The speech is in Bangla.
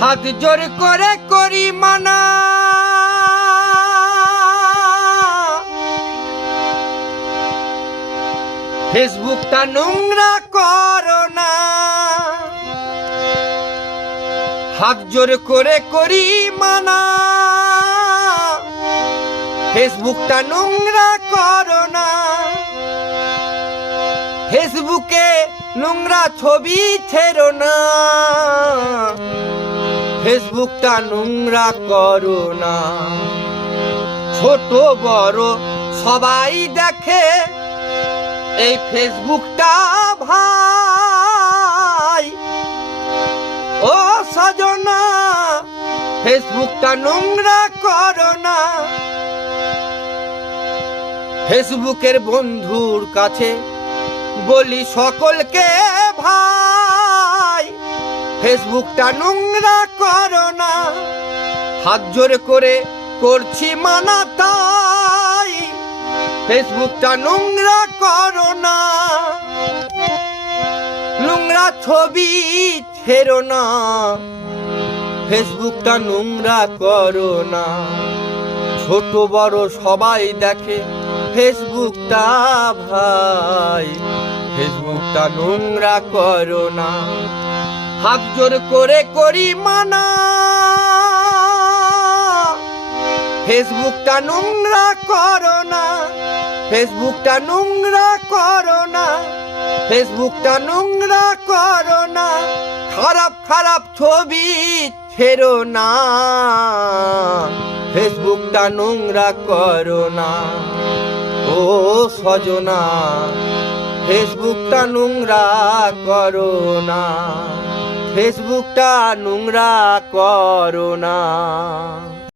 হাত জোর করে করি মানা, ফেসবুকটা নোংরা করো না। হাত জোর করে করি মানা, ফেসবুকটা নোংরা করো না। ফেসবুকে নোংরা ছবি ছেড়ো না, ফেসবুকটা নোংরা করো না। ছোট বড় সবাই দেখে এই ফেসবুকটা ভাই। ও সজনা, ফেসবুকটা নোংরা করো না। ফেসবুকের বন্ধুর কাছে বলি সকলকে ভাই, ফেসবুকটা নোংরা করো না। হাত জোর করে করছি মানা তাই, ফেসবুকটা নোংরা করো না। নোংরা ছবি ছেড়ো না, ফেসবুকটা নোংরা করো না। ছোট বড় সবাই দেখে ফেসবুকটা ভাই, ফেসবুকটা নোংরা করো না। হাত জোর করে করি মানা, ফেসবুকটা নোংরা করো না। ফেসবুকটা নোংরা করো না, ফেসবুকটা নোংরা করো না। খারাপ খারাপ ছবি ছেড়ো না, ফেসবুকটা নোংরা করো না। ও সজনা, ফেসবুকটা নোংরা করো না, ফেসবুকটা নোংরা করো না।